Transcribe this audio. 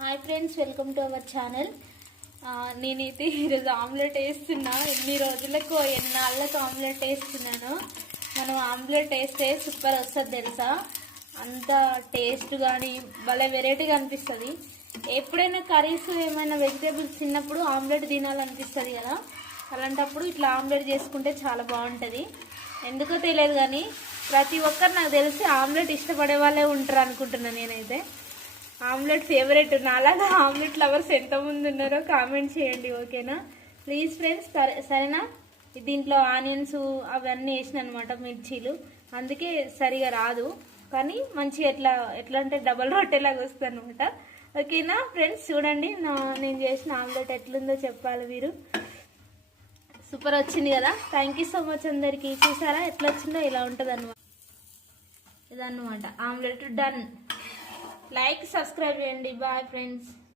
Hi friends, welcome to our channel. నేనైతే ఈరోజు omelette వేస్తున్నా. ఎన్ని రోజులకు ఎన్నాళ్ళకు ఆమ్లెట్ వేస్తున్నాను. మనం ఆమ్లెట్ వేస్తే సూపర్ వస్తుంది తెలుసా. అంత టేస్ట్ కానీ భలే వెరైటీగా అనిపిస్తుంది. ఎప్పుడైనా కర్రీస్ ఏమైనా వెజిటేబుల్స్ తిన్నప్పుడు ఆమ్లెట్ తినాలనిపిస్తుంది కదా. అలాంటప్పుడు ఇట్లా ఆమ్లెట్ చేసుకుంటే చాలా బాగుంటుంది. ఎందుకో తెలియదు కానీ ప్రతి ఒక్కరు నాకు తెలిసి ఆమ్లెట్ ఇష్టపడే వాళ్ళే ఉంటారు అనుకుంటున్నాను. నేనైతే ఆమ్లెట్ ఫేవరెట్. నాలాగా ఆమ్లెట్ లవర్స్ ఎంతమంది ఉన్నారో కామెంట్ చేయండి, ఓకేనా? ప్లీజ్ ఫ్రెండ్స్, సరేనా? దీంట్లో ఆనియన్స్ అవన్నీ వేసిన అనమాట, మిర్చీలు, అందుకే సరిగా రాదు. కానీ మంచిగా ఎట్లా అంటే డబల్ రొట్టెలాగా వస్తుంది అనమాట, ఓకేనా ఫ్రెండ్స్? చూడండి నేను చేసిన ఆమ్లెట్ ఎట్లుందో చెప్పాలి మీరు. సూపర్ వచ్చింది కదా. థ్యాంక్ యూ సో మచ్ అందరికీ. చూసారా ఎట్లా వచ్చిందో? ఇలా ఉంటుంది అనమాట. ఇదన్నమాట ఆమ్లెట్ డన్. లైక్, సబ్స్క్రైబ్ చేయండి. Bye friends.